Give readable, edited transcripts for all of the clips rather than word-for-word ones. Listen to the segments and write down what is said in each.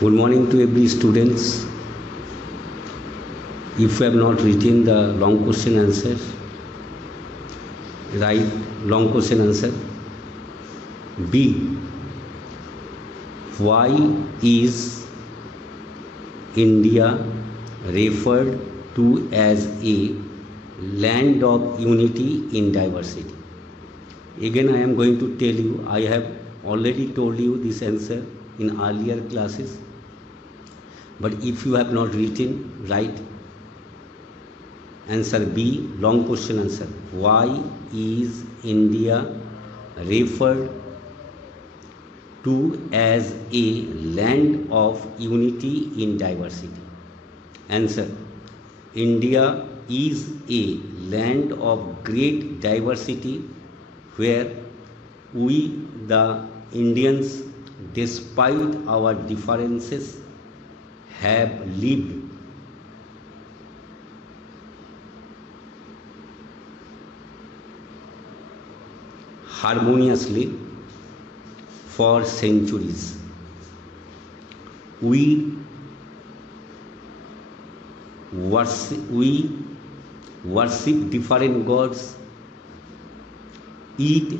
Good morning to every students. If you have not written the long question answer, write long question answer. B. Why is India referred to as a land of unity in diversity? Again, I am going to tell you, I have already told you this answer in earlier classes, but if you have not written, write answer B, long question answer. Why is India referred to as a land of unity in diversity? Answer. India is a land of great diversity where we, the Indians, despite our differences, have lived harmoniously for centuries. We worship different gods, eat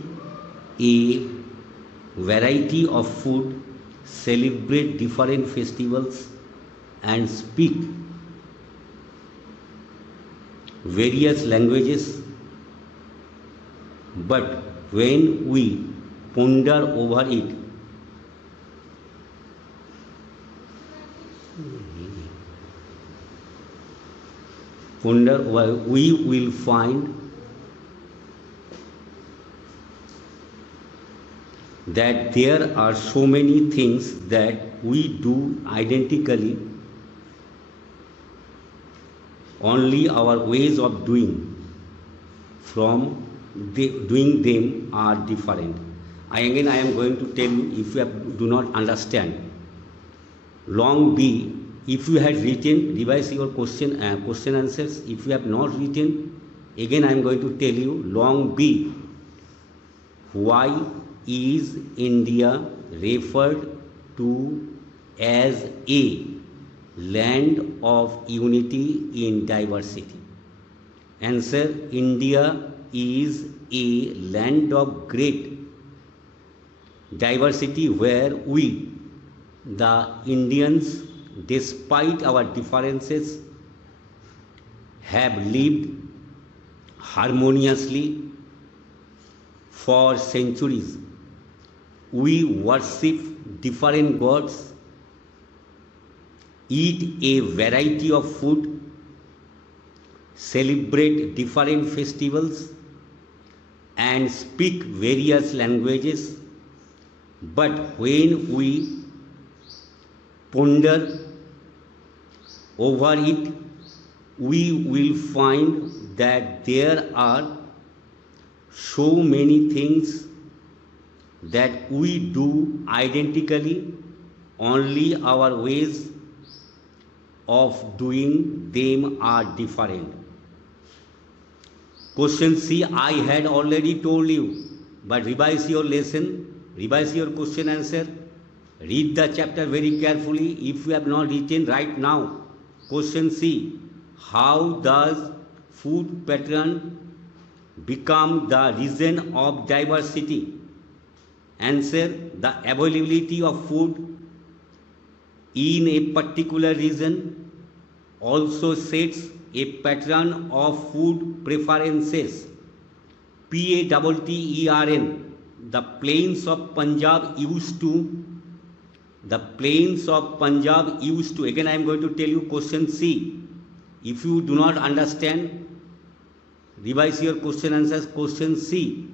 a variety of food, celebrate different festivals, and speak various languages. But when we ponder over it, we will find that there are so many things that we do identically, only our ways of doing doing them are different. I am going to tell you, if you do not understand, long B, if you had written, revise your question answers. If you have not written, again I am going to tell you, long B, why is India referred to as a land of unity in diversity? Answer. India is a land of great diversity where we, the Indians, despite our differences, have lived harmoniously for centuries. We worship different gods, eat a variety of food, celebrate different festivals, and speak various languages. But when we ponder over it, we will find that there are so many things that we do identically, only our ways of doing them are different. Question C, I had already told you, but revise your lesson, revise your question answer, read the chapter very carefully. If you have not written, right now. Question C, how does food pattern become the reason of diversity? Answer, the availability of food in a particular region also sets a pattern of food preferences. PATTERN. The plains of Punjab used to, again I am going to tell you question C. If you do not understand, revise your question answers. Question C,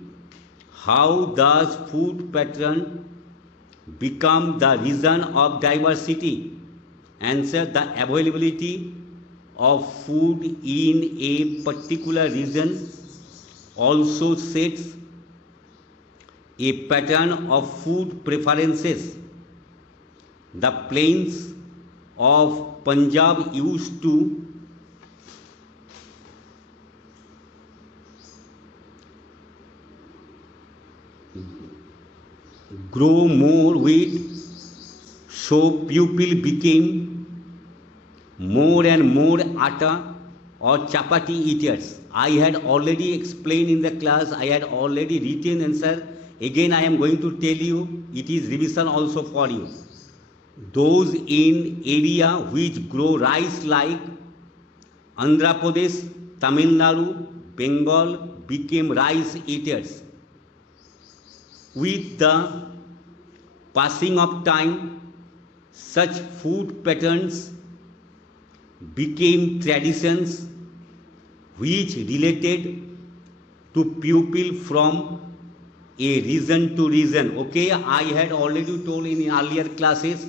how does food pattern become the reason of diversity? Answer, the availability of food in a particular region also sets a pattern of food preferences. The plains of Punjab used to grow more wheat, So pupil became more and more atta or chapati eaters. I had already explained in the class, I had already written answer. Again I am going to tell you, it is revision also for you. Those in area which grow rice like Andhra Pradesh, Tamil Nadu, Bengal became rice eaters. With the passing of time, such food patterns became traditions which related to pupil from a region to region. Okay, I had already told in earlier classes.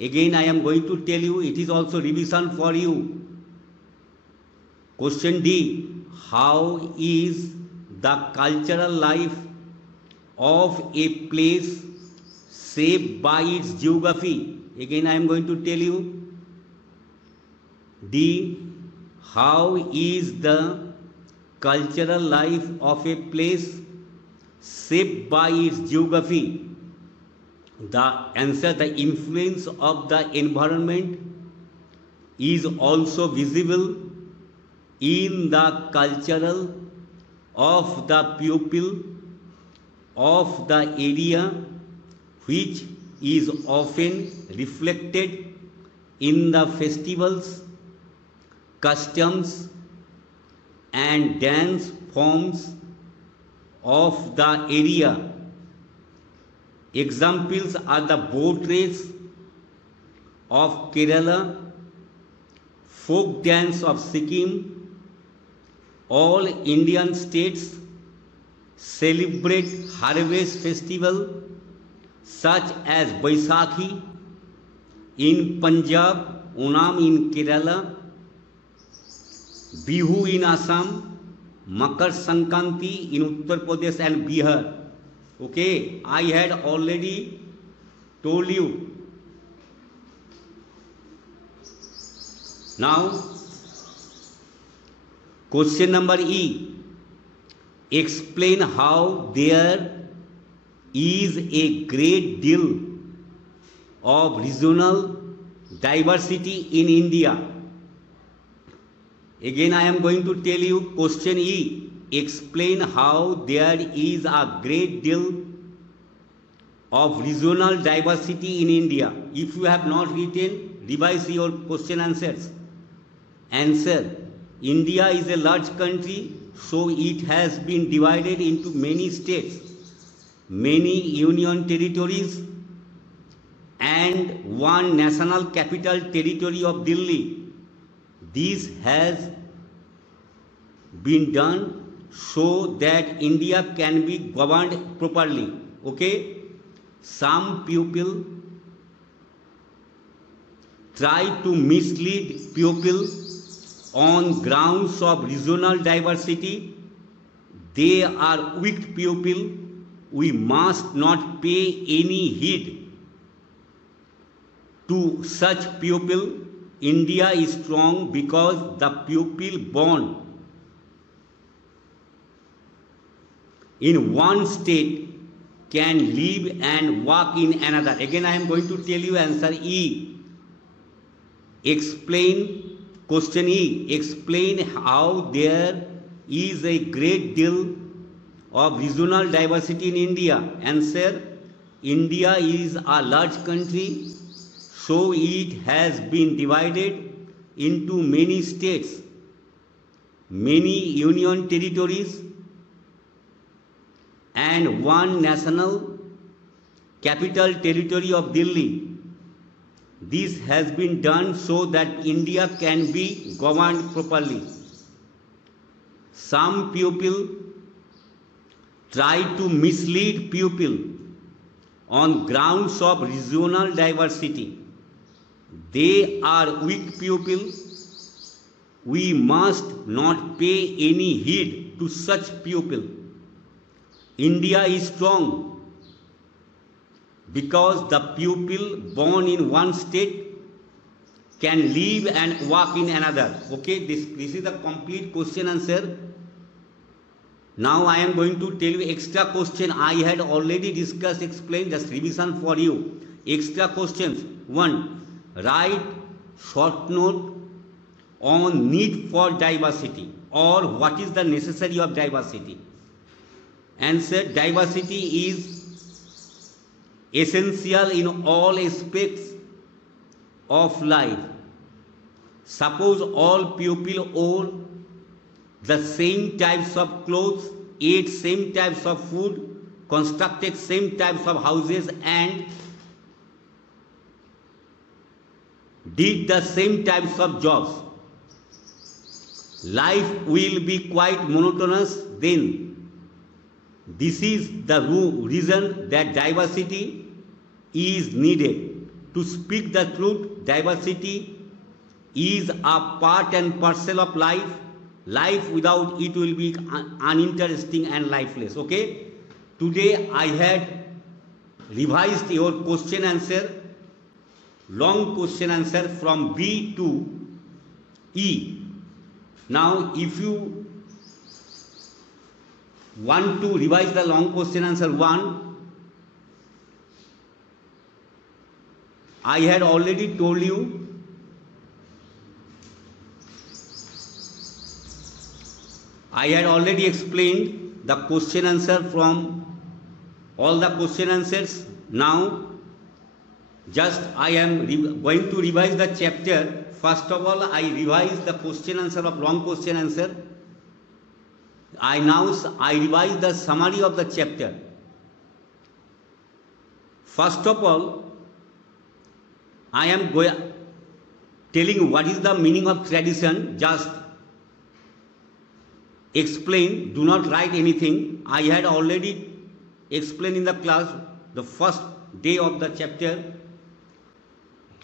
Again I am going to tell you, it is also revision for you. Question D. How is the cultural life of a place shaped by its geography? Again I am going to tell you. D. How is the cultural life of a place shaped by its geography? The answer, the influence of the environment is also visible in the cultural of the pupil of the area, which is often reflected in the festivals, customs and dance forms of the area. Examples are the boat race of Kerala, folk dance of Sikkim. All Indian states celebrate harvest festival such as Baisakhi in Punjab, Onam in Kerala, Bihu in Assam, Makar Sankranti in Uttar Pradesh and Bihar. Okay, I had already told you. Now, question number E. Explain how there is a great deal of regional diversity in India. Again I am going to tell you question E. Explain how there is a great deal of regional diversity in India. If you have not written, revise your question answers. Answer. India is a large country, so it has been divided into many states, many union territories and one national capital territory of Delhi. This has been done so that India can be governed properly. Okay? Some people try to mislead people on grounds of regional diversity. They are weak people. We must not pay any heed to such people. India is strong because the people born in one state can live and work in another. Again I am going to tell you answer E. Explain question E. Explain how there is a great deal of regional diversity in India. Answer. India is a large country, so it has been divided into many states, many union territories and one national capital territory of Delhi. This has been done so that India can be governed properly. Some people try to mislead people on grounds of regional diversity. They are weak people. We must not pay any heed to such people. India is strong because the people born in one state can live and work in another. Okay, this is the complete question answer. Now I am going to tell you extra question I had already discussed, explained, just revision for you. extra questions. 1. Write short note on need for diversity or what is the necessary of diversity. Answer: diversity is essential in all aspects of life. Suppose all people wore the same types of clothes, ate same types of food, constructed same types of houses and did the same types of jobs. Life will be quite monotonous then. This is the reason that diversity is needed. To speak the truth, diversity is a part and parcel of life. Life without it will be uninteresting and lifeless. Okay? Today I had revised your question answer, long question answer from B to E. Now if you want to revise the long question answer 1, I had already told you I had already explained the question answer from all the question answers. Now just I am going to revise the chapter. First of all, I revise the question answer of long question answer. I revise the summary of the chapter. First of all, I am telling what is the meaning of tradition. Just explain, do not write anything. I had already explained in the class the first day of the chapter.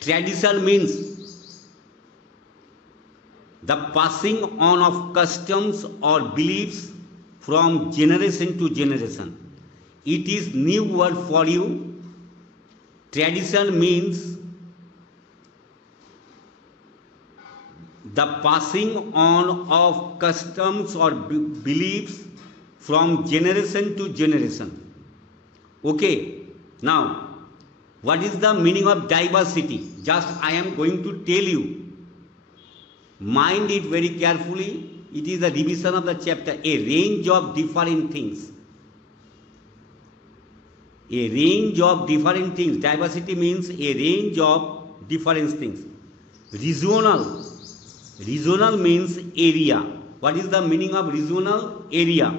Tradition means the passing on of customs or beliefs from generation to generation. It is new word for you. Tradition means the passing on of customs or beliefs from generation to generation. Okay, now what is the meaning of diversity? Just I am going to tell you. Mind it very carefully. It is a revision of the chapter. A range of different things. A range of different things. Diversity means a range of different things. Regional. Regional means area. What is the meaning of regional? Area.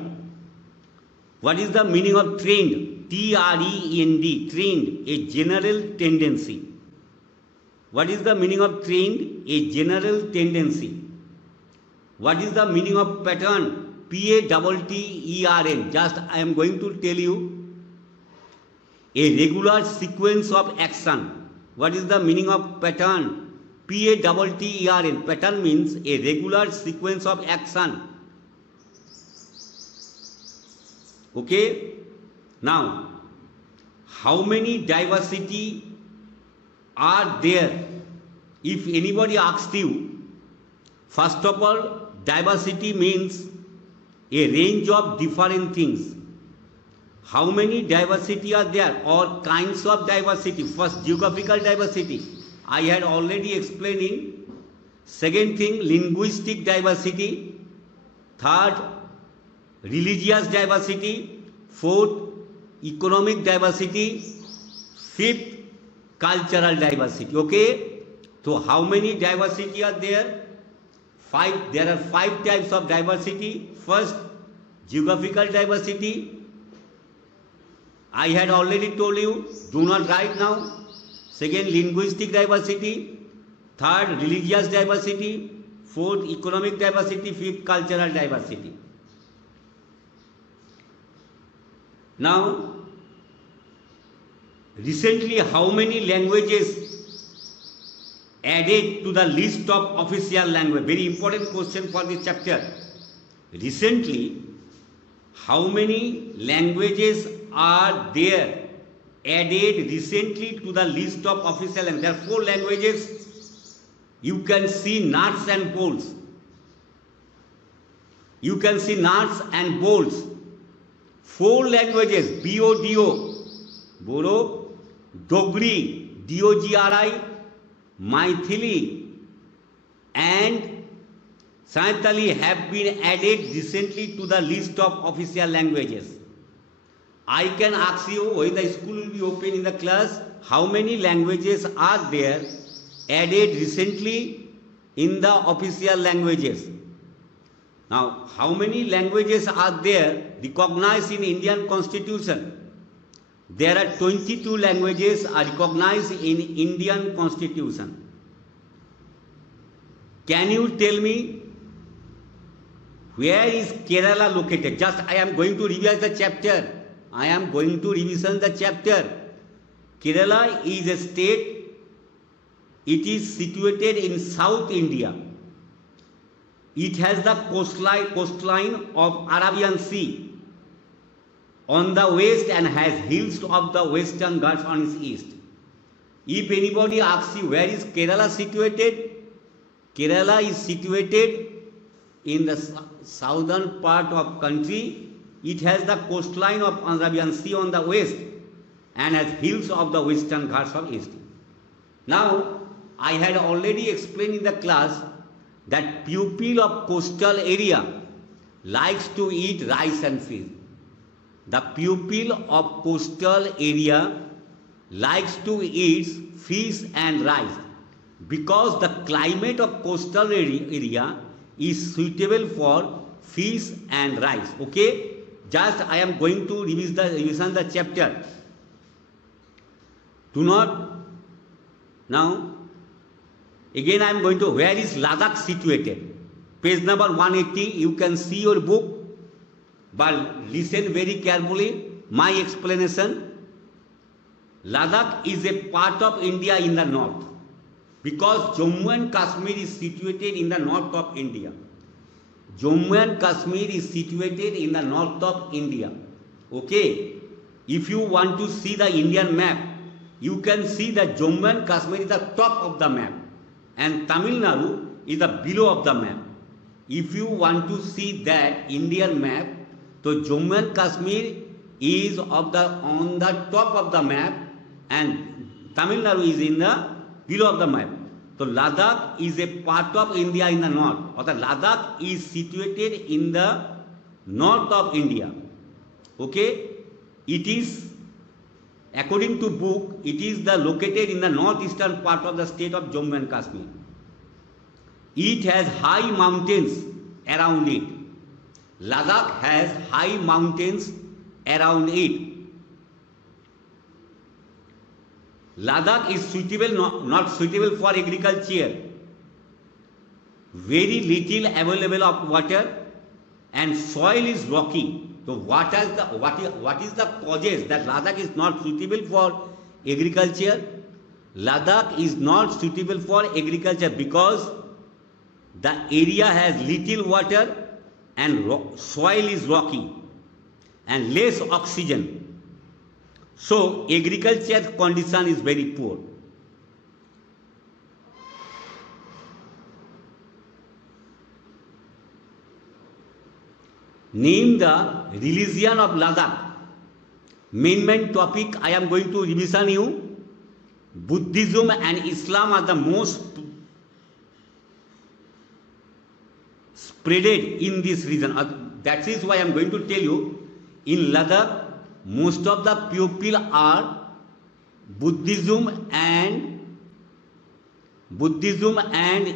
What is the meaning of trend? T-R-E-N-D. Trend. A general tendency. What is the meaning of trend? A general tendency. What is the meaning of pattern? P-A-T-T-E-R-N. Just I am going to tell you. A regular sequence of action. What is the meaning of pattern? P-A-T-T-E-R-N. Pattern means a regular sequence of action. Okay? Now, how many diversity are there? If anybody asks you, first of all, diversity means a range of different things. How many diversity are there or kinds of diversity? First, geographical diversity. I had already explained in. Second thing, linguistic diversity. Third, religious diversity. Fourth, economic diversity. Fifth, cultural diversity. Okay? So how many diversity are there? 5. There are 5 types of diversity. First, geographical diversity. I had already told you, do not write now. Second, linguistic diversity. Third, religious diversity. Fourth, economic diversity. Fifth, cultural diversity. Now, recently, how many languages added to the list of official language? Very important question for this chapter. Recently, how many languages are there added recently to the list of official languages? There are 4 languages. You can see nuts and bolts. You can see nuts and bolts. 4 languages. Bodo, Dogri, Dogri, Maithili, and Santali have been added recently to the list of official languages. I can ask you, when the school will be open in the class, how many languages are there added recently in the official languages? Now, how many languages are there recognized in Indian Constitution? There are 22 languages are recognized in Indian Constitution. Can you tell me where is Kerala located? Just I am going to revise the chapter. I am going to revision the chapter. Kerala is a state. It is situated in South India. It has the coastline of Arabian Sea on the west and has hills of the Western Ghats on its east. If anybody asks you where is Kerala situated, Kerala is situated in the southern part of country. It has the coastline of Arabian Sea on the west and has hills of the Western Ghats of east. Now, I had already explained in the class that pupil of coastal area likes to eat rice and fish. The pupil of coastal area likes to eat fish and rice because the climate of coastal area is suitable for fish and rice. Okay? Just I am going to revision the chapter. Do not. Now, again I am going to, where is Ladakh situated? Page number 180, you can see your book, but listen very carefully my explanation. Ladakh is a part of India in the north because Jammu and Kashmir is situated in the north of India. Jammu and Kashmir is situated in the north of India. Okay? If you want to see the Indian map, you can see that Jammu and Kashmir is the top of the map and Tamil Nadu is the below of the map. If you want to see that Indian map, so Jammu and Kashmir is on the top of the map and Tamil Nadu is in the below of the map. So Ladakh is a part of India in the north, or the Ladakh is situated in the north of India. Okay? It is, according to book, it is located in the northeastern part of the state of Jammu and Kashmir. It has high mountains around it. Ladakh has high mountains around it. Ladakh is suitable, not suitable for agriculture. Very little available of water and soil is rocky. So what is the causes that Ladakh is not suitable for agriculture? Ladakh is not suitable for agriculture because the area has little water and soil is rocky and less oxygen. So agriculture condition is very poor. Name the religion of Ladakh. Main topic I am going to revision you. Buddhism and Islam are the most spreaded in this region. That is why I am going to tell you, in Ladakh, most of the people are Buddhism and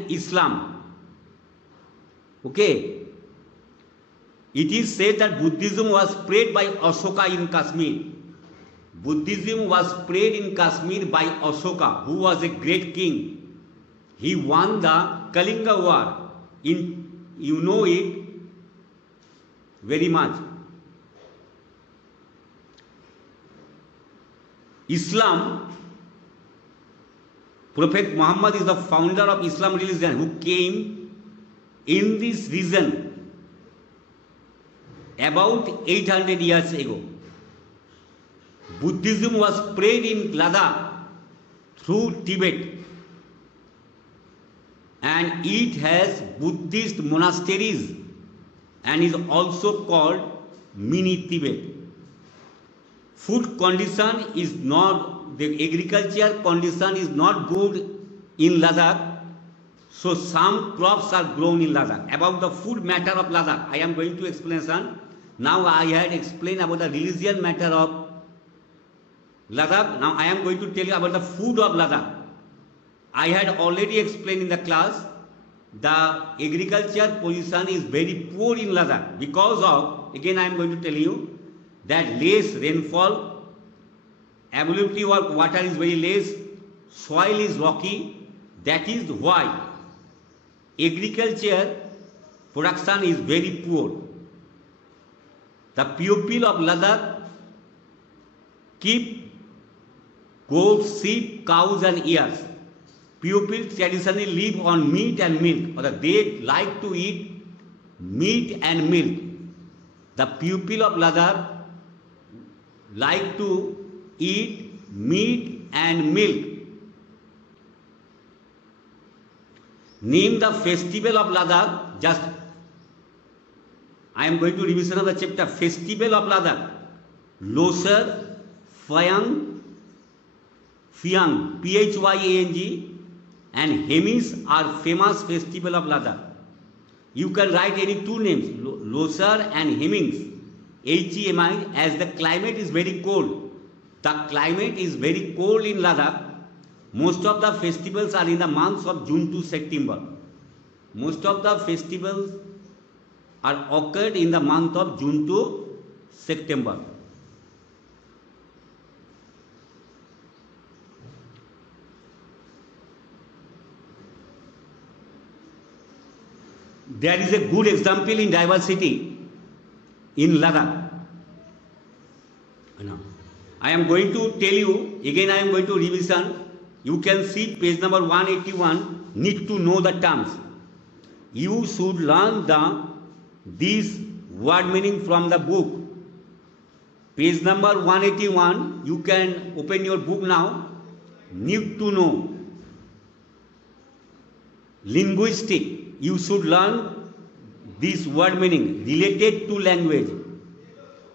Islam. Okay. It is said that Buddhism was spread by Ashoka in Kashmir. Buddhism was spread in Kashmir by Ashoka, who was a great king. He won the Kalinga War. You know it very much. Islam, Prophet Muhammad is the founder of Islam religion who came in this region about 800 years ago. Buddhism was spread in Ladakh through Tibet and it has Buddhist monasteries and is also called mini Tibet. Food condition is not the agriculture condition is not good in Ladakh, so some crops are grown in Ladakh. About the food matter of Ladakh, I am going to explanation. Now I had explained about the religion matter of Ladakh. Now I am going to tell you about the food of Ladakh. I had already explained in the class the agriculture position is very poor in Ladakh because of, again I am going to tell you, that less rainfall, availability of water is very less, soil is rocky. That is why agriculture production is very poor. The people of Ladakh keep goats, sheep, cows and ears. People traditionally live on meat and milk, or they like to eat meat and milk. The people of Ladakh like to eat meat and milk. Name the festival of Ladakh. Just I am going to revision of the chapter. Festival of Ladakh. Losar, Phyang, P-H-Y-A-N-G and Hemings are famous festival of Ladakh. You can write any two names, Losar and Hemings, H-E-M-I, as the climate is very cold. The climate is very cold in Ladakh. Most of the festivals are in the months of June to September. Most of the festivals are occurred in the month of June to September. There is a good example in diversity in Ladakh. I am going to tell you, again I am going to revision. You can see page number 181, need to know the terms. You should learn this word meaning from the book. Page number 181, you can open your book now. Need to know. Linguistic. You should learn this word meaning related to language.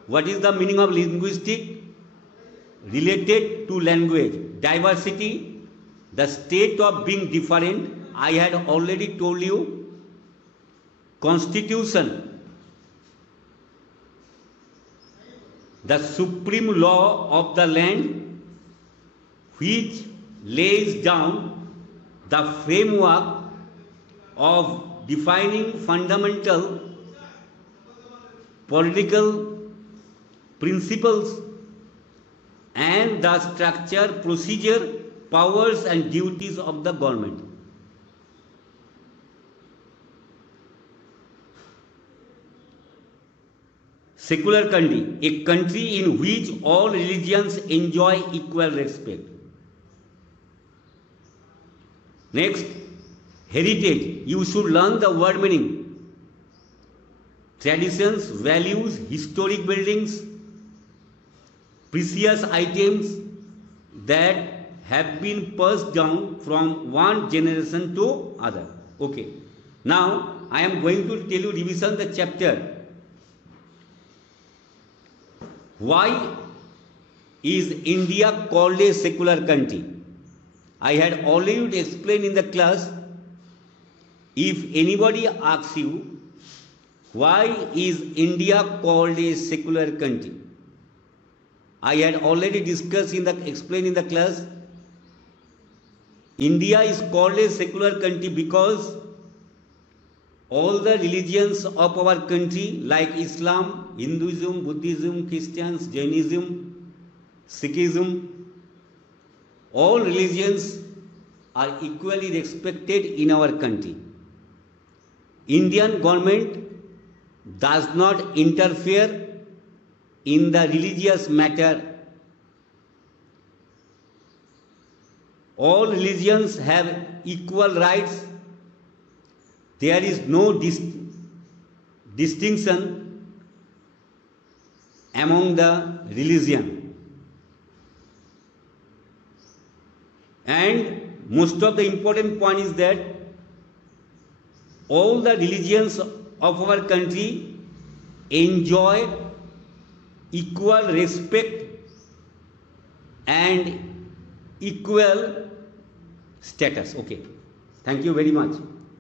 What is the meaning of linguistic? Related to language. Diversity, the state of being different. I had already told you. Constitution, the supreme law of the land which lays down the framework of defining fundamental political principles and the structure, procedure, powers and duties of the government. Secular country, a country in which all religions enjoy equal respect. Next, heritage. You should learn the word meaning. Traditions, values, historic buildings, precious items that have been passed down from one generation to other. Okay. Now, I am going to tell you revision the chapter. Why is India called a secular country? I had already explained in the class. If anybody asks you, why is India called a secular country? I had already discussed explained in the class. India is called a secular country because all the religions of our country like Islam, Hinduism, Buddhism, Christians, Jainism, Sikhism, all religions are equally respected in our country. Indian government does not interfere in the religious matter. All religions have equal rights. There is no distinction among the religion. And most of the important point is that all the religions of our country enjoy equal respect and equal status. Okay, thank you very much.